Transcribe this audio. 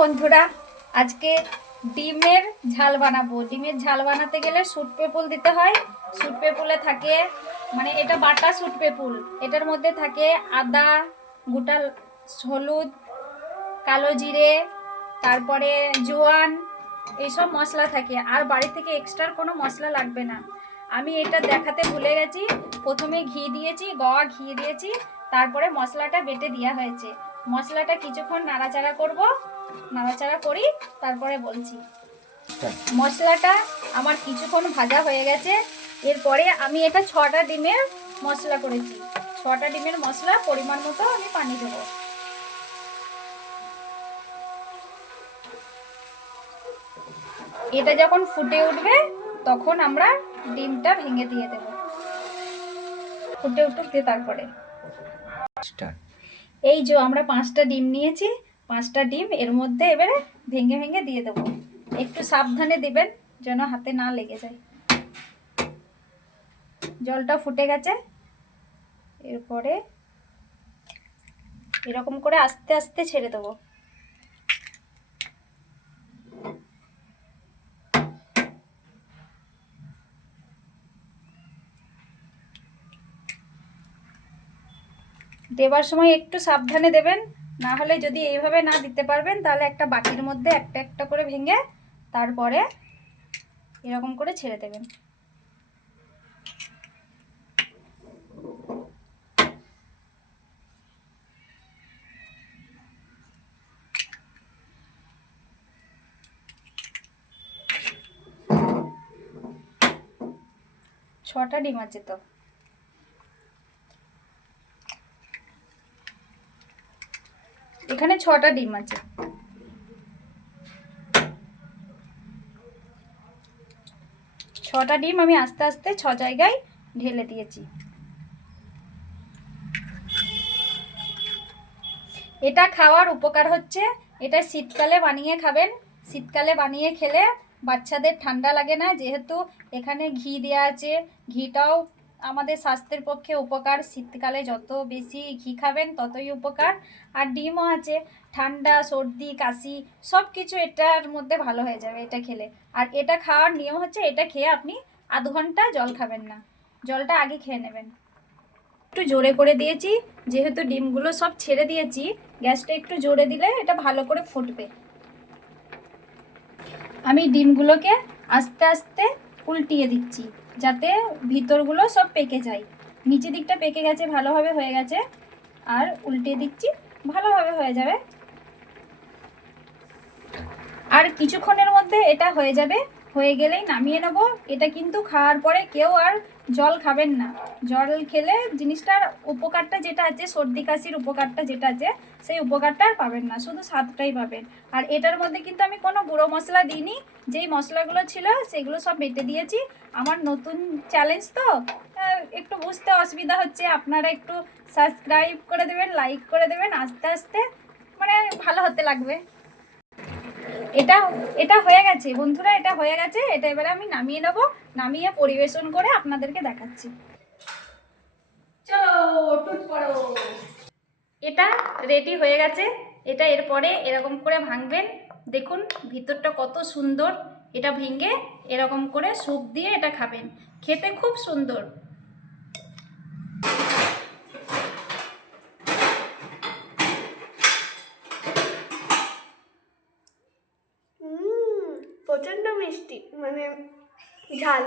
বন্ধুরা, আজকে ডিমের ঝাল বানাবো। ডিমের ঝাল বানাতে গেলে সুট পেপুল দিতে হয়। সুট পেপুলে থাকে, মানে এটা বাটা সুট পেপুল। এটার মধ্যে থাকে আদা, গোটা হলুদ, কালো জিরে, তারপরে জোয়ান, এইসব মশলা থাকে। আর বাড়ি থেকে এক্সট্রা কোনো মশলা লাগবে না। আমি এটা দেখাতে ভুলে গেছি। প্রথমে ঘি দিয়েছি, ঘি দিয়েছি, তারপরে মশলাটা বেটে দেওয়া হয়েছে। মশলাটা কিছুক্ষণ নাড়াচাড়া করব, নাড়াচাড়া করি, তারপরে বলছি। মশলাটা আমার কিছুক্ষণ ভাজা হয়ে গেছে। এরপরে আমি এটা 6টা ডিমের মশলা করেছি। 6টা ডিমের মশলা পরিমাণ মতো আমি পানি দেবো। এটা যখন ফুটে উঠবে তখন আমরা ডিমটা ভেঙে দিয়ে দেব। ফুটে উঠুক দিয়ে তারপরে এই যে আমরা 5টা ডিম নিয়েছি। 5টা ডিম এর মধ্যে এবারে ভেঙে ভেঙে দিয়ে দেবো। একটু সাবধানে দিবেন যেন হাতে না লেগে যায়। জলটা ফুটে গেছে। এরপরে এরকম করে আস্তে আস্তে ছেড়ে দেবো। দেবার সময় একটু সাবধানে দেবেন, না হলে যদি এইভাবে না দিতে পারবেন তাহলে একটা বাটির মধ্যে একটা একটা করে ভেঙে তারপরে এরকম করে ছেড়ে দেবেন। ছটা ডিম আছে তো। এখানে 6টা ডিম আছে। ছটা ডিম আমি আস্তে আস্তে 6 জায়গায় ঢেলে দিয়েছি। এটা খাওয়ার উপকার হচ্ছে, এটা শীতকালে বানিয়ে খাবেন। শীতকালে বানিয়ে খেলে বাচ্চাদের ঠান্ডা লাগে না, যেহেতু এখানে ঘি দেওয়া আছে। ঘিটাও আমাদের স্বাস্থ্যের পক্ষে উপকার। শীতকালে যত বেশি ঘি খাবেন ততই উপকার। আর ডিমও আছে, ঠান্ডা, সর্দি, কাশি সব কিছু এটার মধ্যে ভালো হয়ে যাবে এটা খেলে। আর এটা খাওয়ার নিয়ম হচ্ছে, এটা খেয়ে আপনি আধ ঘন্টা জল খাবেন না, জলটা আগে খেয়ে নেবেন। একটু জোরে করে দিয়েছি, যেহেতু ডিমগুলো সব ছেড়ে দিয়েছি। গ্যাসটা একটু জোরে দিলে এটা ভালো করে ফুটবে। আমি ডিমগুলোকে আস্তে আস্তে উল্টিয়ে দিচ্ছি যাতে ভিতরগুলো সব পেকে যায়। নিচের দিকটা পেকে গেছে, ভালোভাবে হয়ে গেছে। আর উল্টিয়ে দিচ্ছি, ভালোভাবে হয়ে যাবে। আর কিছুক্ষণের মধ্যে এটা হয়ে যাবে। হয়ে গেলেই নামিয়ে নেব। এটা কিন্তু খাওয়ার পরে কেউ আর জল খাবেন না। জল খেলে জিনিসটার উপকারটা যেটা আছে, সর্দি কাশির উপকারটা যেটা আছে, সেই উপকারটা আর পাবেন না, শুধু স্বাদটাই পাবেন। আর এটার মধ্যে কিন্তু আমি কোনো গুঁড়ো মশলা দিইনি। যেই মশলাগুলো ছিল সেগুলো সব বেটে দিয়েছি। আমার নতুন চ্যালেঞ্জ তো, একটু বুঝতে অসুবিধা হচ্ছে। আপনারা একটু সাবস্ক্রাইব করে দেবেন, লাইক করে দেবেন, আস্তে আস্তে মানে ভালো হতে লাগবে। এটা এটা হয়ে গেছে বন্ধুরা, এটা হয়ে গেছে। এটা এবারে আমি নামিয়ে নেব। নামিয়ে পরিবেশন করে আপনাদেরকে দেখাচ্ছি। চলো টুট করো। এটা রেডি হয়ে গেছে। এটা এরপরে এরকম করে ভাঙবেন। দেখুন ভিতরটা কত সুন্দর। এটা ভেঙে এরকম করে স্যুপ দিয়ে এটা খাবেন, খেতে খুব সুন্দর। প্রচন্ড মিষ্টি, মানে ঝাল।